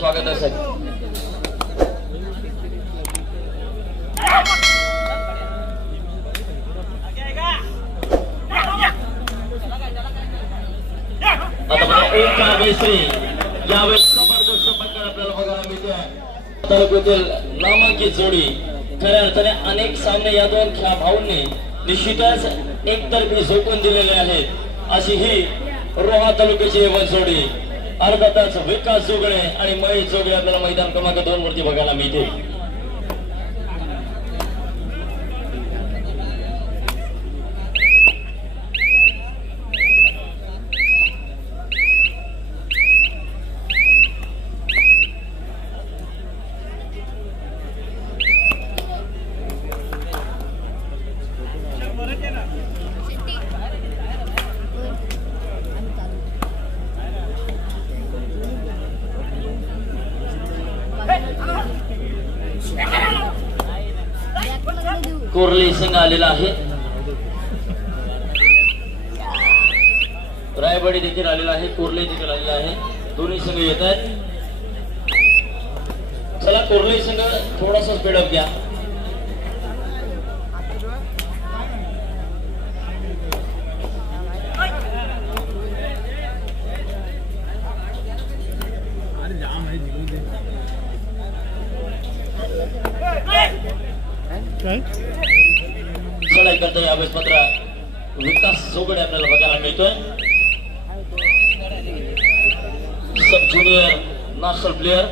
स्वागत असेल. यावेळेस जबरदस्त पकड आपल्याला बघायला मिळते. तालुक्यातील नामांकित जोडी खऱ्या अर्थाने अनेक सामने या दोन भाऊंनी निश्चितच एकतर्फी झोकून दिलेले आहेत. अशी ही रोहा तालुक्याची एवढ जोडी अर्थातच विकास जोगळे आणि महेश जोगळे आपल्याला मैदान क्रमांक 2 वरती बघायला मिळते. कोरली संघ आलेला आहे. रायवाडी देखील आलेला आहे. कोरली देखील आलेला आहे. दोन्ही संघ येत आहेत. चला कोरली संघ थोडासा स्पीडअप घ्या. चढाई करता यावेळेस मात्र विकास जोगडे आपल्याला बघायला मिळतोय. सब junior national player.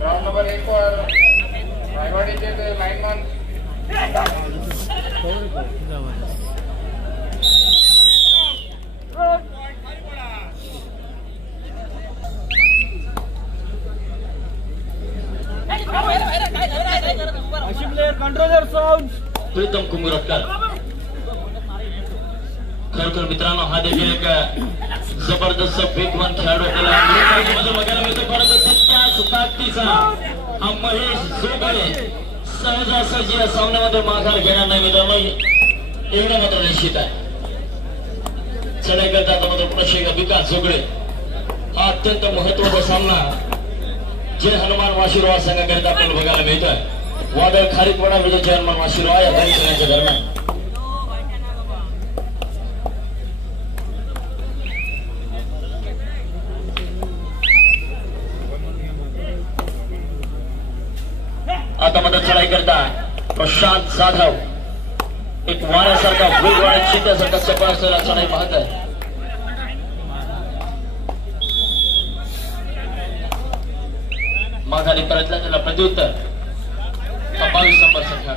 Round number 1 वर रायवाडीचे लाईनमन कंट्रोलर साउंड प्रीतम कुंभरटकर. खरोखर मित्रांनो हा देखील एक जबरदस्त वेगवान खेळाडू आपल्याला बघायला मिळतो. परंतु त्याच ताकदीचा हा महेश जोगळे सहजासहजी या सामन्यामध्ये माघार घेणार नाही मित्रांनो, एवढं मात्र निश्चित आहे. चढाई करतात मात्र पुन्हा विकास जोगळे. हा अत्यंत महत्वाचा सामना जय हनुमान वाशिरोहा संघाकरिता आपल्याला बघायला मिळतोय. वादळ खारीकवाडा विरुद्ध जय हनुमान वाशिरोहा या दोन संघांच्या दरम्यान. आता मात्र चढाई करता प्रशांत जाधव. एक वाऱ्यासारखा वेगवाड्या चित्यासारखा चपळ असलेला चढाई पाहत आहे. माघारी परतला त्याला प्रत्युत्तर 22 नंबर संघ.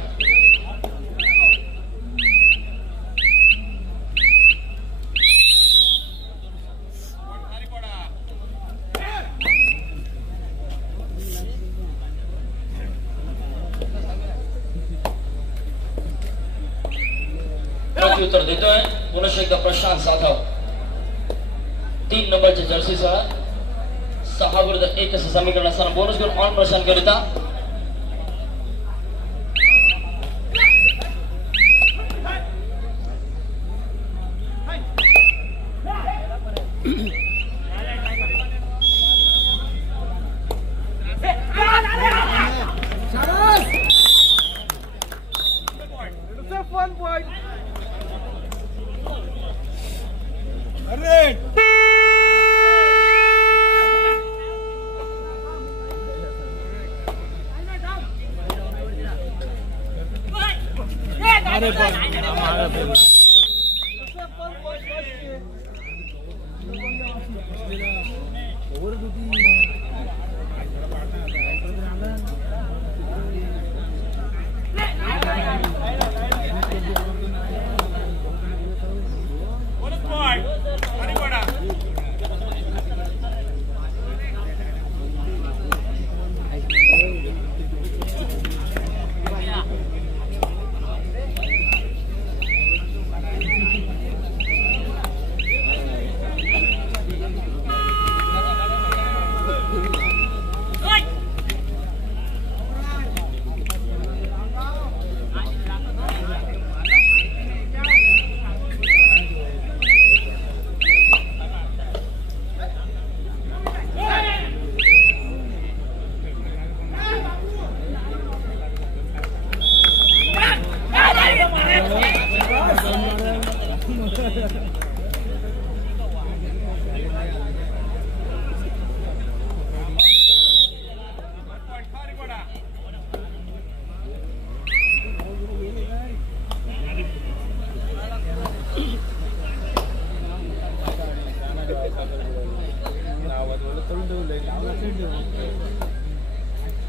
प्रत्युत्तर देतोय पुन्हा एकदा प्रशांत जाधव. 3 नंबरच्या जर्सीसह 6 विरुद्ध 1 असं समीकरण असताना बोनस घेऊन ऑन प्रशांत करिता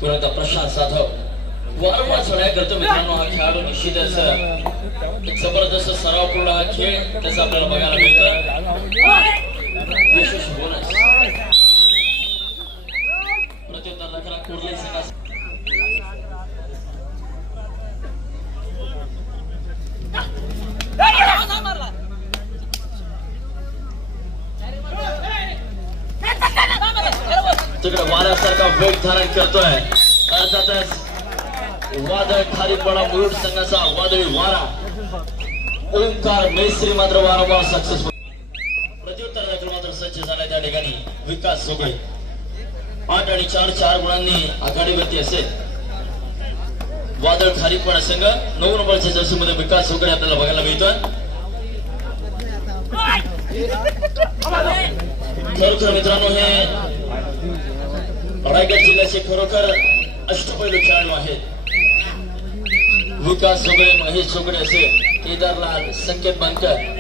तुरंत प्रशांत जाधव वारंवार चढाई करतो मित्रांनो. हा खेळाडू निश्चितच एक जबरदस्त सरावपूर्ण हा खेळ त्याचा आपल्याला बघायला मिळतं. यशस्वी बोनस प्रत्युत्तर दाखला कुर्ले संघास तिकडे वाऱ्यासारखा वेग धारण करतोय. अर्थातच वादळ खारीपणा मुरुड संघाचा वादळी वारा ओंकार मेस्त्री मात्र वारंवार सक्सेसफुल. प्रत्युत्तर दाखल मात्र सज्ज झालाय त्या ठिकाणी विकास सोगळे. 8 आणि 4 गुणांनी आघाडीवरती असेल वादळ खारीपणा संघ. 9 नंबरच्या जर्सी मध्ये विकास सोगळे आपल्याला बघायला मिळतोय. खरोखर मित्रांनो हे रायगड जिल्ह्याचे खरोखर अष्टपैलू खेळाडू आहेत. विकास सोगळे, महेश सोगळे असेल, केदारलाल, संकेत बनकर.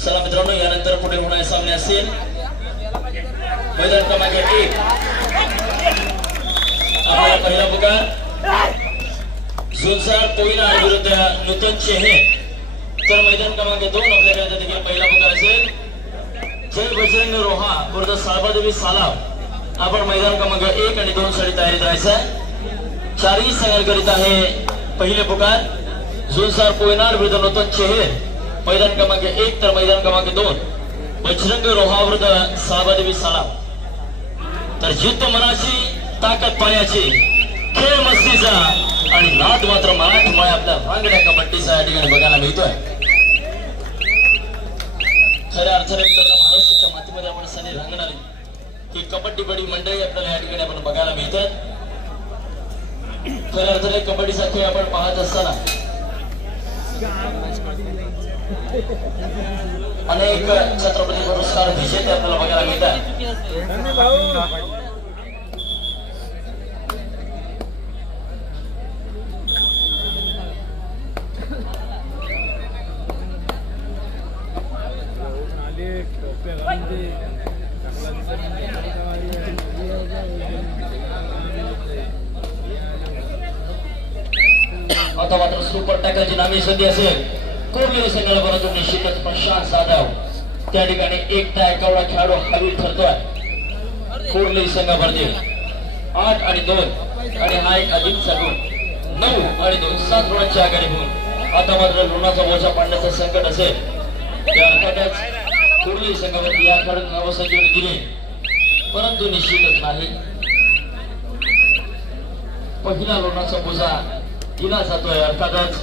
चला मित्रांनो, यानंतर पुढे होणारे सामने असेल मैदान क्रमांक 1. आपला पहिला पुकार सुनसार कोयना विरुद्ध नूतन चेहे. तर मैदान क्रमांक 2 आपल्याकडे त्या ठिकाणी पहिला पुकार असेल जय बजरंग रोहा विरुद्ध साळबादेवी सालाव. आपण मैदान क्रमांक 1 आणि 2 साठी तयारीत राहायचं आहे. चारही संघांकरित आहे पहिले पुकार सुनसार कोयना विरुद्ध नूतन चेहे मैदान क्रमांक 1. तर मैदान क्रमांक 2 बजरंग रोहा विरुद्ध साळबादेवी सालाव. तर जिद्द मनाची, ताकद पाण्याची, खेळ मस्तीचा आणि नाद मात्र मराठमोळ्या आपल्या रांगड्या कबड्डीचा या ठिकाणी बघायला मिळतोय. खऱ्या अर्थाने मित्रांनो महाराष्ट्राच्या मातीमध्ये आपण सनी रंगणारी ही कबड्डी बडी मंडळी आपल्याला या ठिकाणी आपण बघायला मिळतात. खऱ्या अर्थाने कबड्डीचा खेळ आपण पाहत असताना अनेक छत्रपती पुरस्कार विजेते आपल्याला बघायला मिळतात. आता मात्र सुपर टॅकलची नामी संधी असेल कोरली संघाला परंतु निश्चितच प्रशांत जाधव त्या ठिकाणी एकटा एकावडा खेळाडू हवी ठरतोय कोरली संघावरती 8 आणि 2 आणि हा एक अधिकचा गुण 9 आणि 2 7 गुणांची आघाडी होऊन आता मात्र लुणाचा बोजा पाडण्याचं संकट असेल त्या अर्थातच कोरली संघावरती या खेळाडूंना नवसंजीवनी दिली परंतु निश्चितच नाही पहिला लोणाचा बोजा दिला जातोय अर्थातच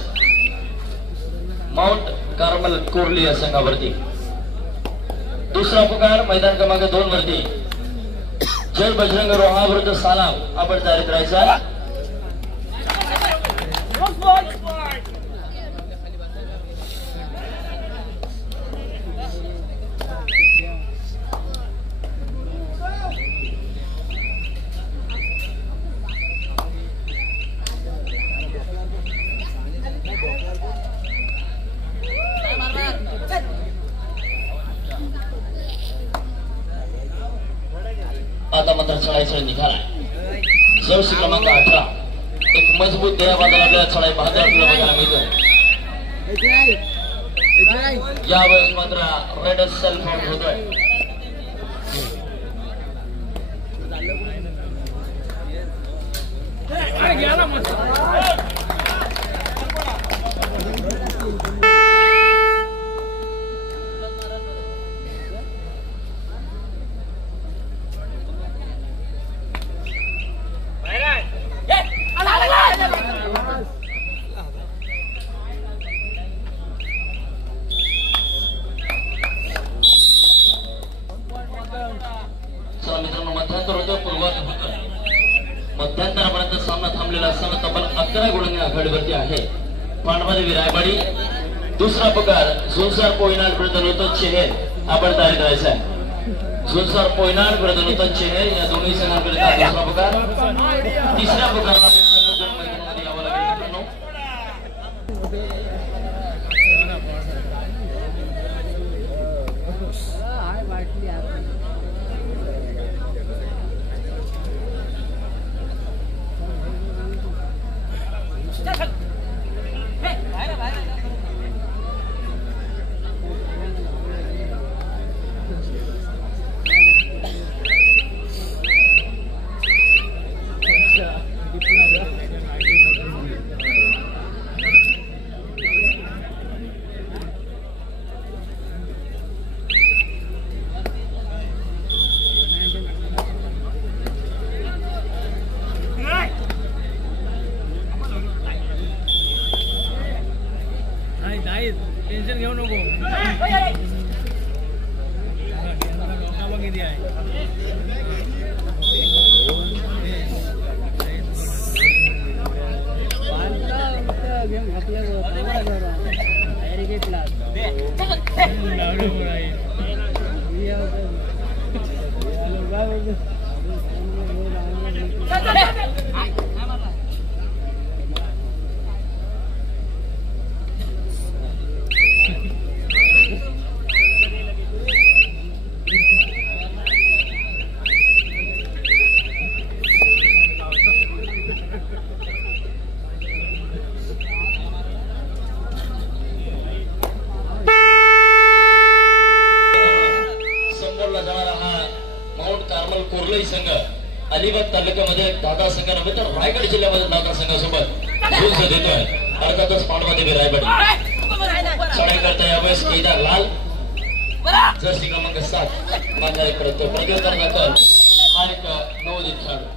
माउंट कार्मल कोरली या संघावरती दुसरा पुकार मैदान क्रमांक 2 वरती जय बजरंग रोहा विरुद्ध सालाम आपण तयारीत राहायचा आता मात्र चढाईचा निघालाय जर्सी क्रमांक 18 एक मजबूत दया बांधला आपल्याला चढाई पाहते आपल्याला बघायला मिळतो यावेळेस मात्र रेड सेल्फ आउट होतोय मध्यंतरापर्यंत सामना थांबलेला असताना तब्बल 11 गुणांनी आघाडीवरती आहे पांडवादेवी रायवाडी दुसरा पुकार झुंजार पोयनाड विरुद्ध नूतन चेहेर आपण तयारीत राहायचा आहे झुंजार पोयनाड विरुद्ध नूतन चेहेर या दोन्ही संघांकरिता दुसरा पुकार तिसऱ्या पुकाराला आपण संयोजन मैदानामध्ये यावं लागेल मित्रांनो टेंशन घेऊ नको कोरली संघ अलिबाग तालुक्यामध्ये दादा संघ नव्हे तर रायगड जिल्ह्यामध्ये दादा संघासोबत झुंज देतोय अर्थातच पांडवादेवी रायगड चढाई करता यावेळेस केदार लाल जर्सी क्रमांक 7 माझा एक करतो प्रगत दाखल हा एक नवोदित खेळाडू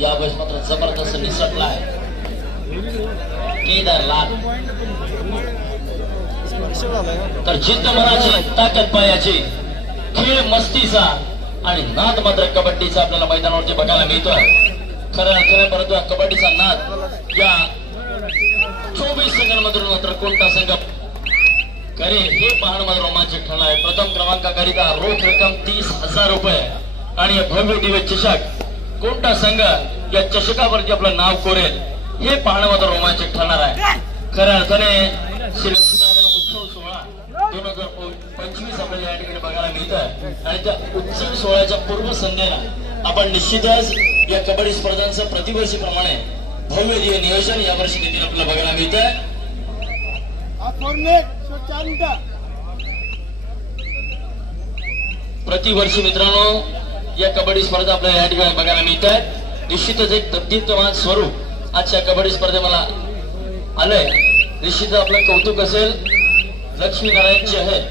यावेळेस मात्र जबरदस्त निसटला आहे केदार लाल तर जिद्द मनाची ताकद पायाची खेळ मस्तीचा आणि नाद मात्र कबड्डीचा आपल्याला मैदानावरती बघायला मिळतोय खरं अर्थाने परंतु कबड्डीचा नाद या 24 संघांमधून मात्र कोणता संघ करेल हे पाहणं मात्र रोमांचक ठरलं आहे प्रथम क्रमांकाकरिता रोख रक्कम 30,000 रुपये आणि भव्य दिव्य चषक कोणता संघ या चषकावरती आपलं नाव कोरेल हे पाहणं मात्र रोमांचक ठरणार आहे. खऱ्या अर्थाने श्री लक्ष्मीनारायण उत्सव सोहळा 2025 आपल्याला या ठिकाणी बघायला मिळतं आणि त्या उत्सव सोहळ्याच्या पूर्वसंध्येला आपण निश्चितच या कबड्डी स्पर्धांचं प्रतिवर्षीप्रमाणे भव्य दिव्य नियोजन यावर्षी देखील आपल्याला बघायला मिळतं. प्रतिवर्षी मित्रांनो या कबड्डी स्पर्धा आपल्याला या ठिकाणी बघायला मिळतात. निश्चितच एक दीप्तमान स्वरूप आजच्या कबड्डी स्पर्धे मला आलंय. निश्चितच आपलं कौतुक असेल लक्ष्मीनारायणचे आहे.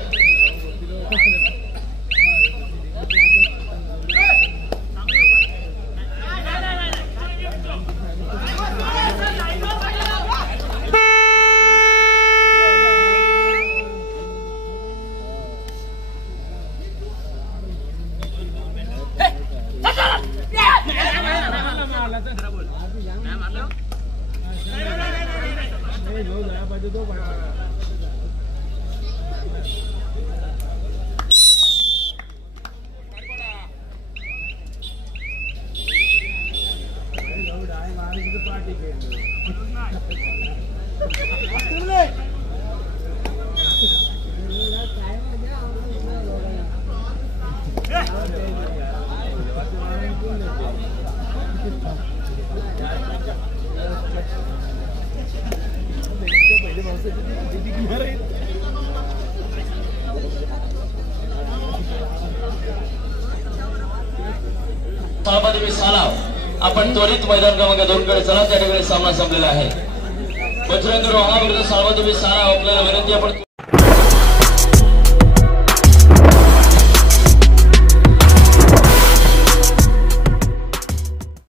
आपण त्वरित मैदान क्रमांक 2 कडे चला. त्या ठिकाणी सामना संपलेला आहे. बजरंग रोहा विरुद्ध साळवादेवी सारा आपल्याला विनंती आपण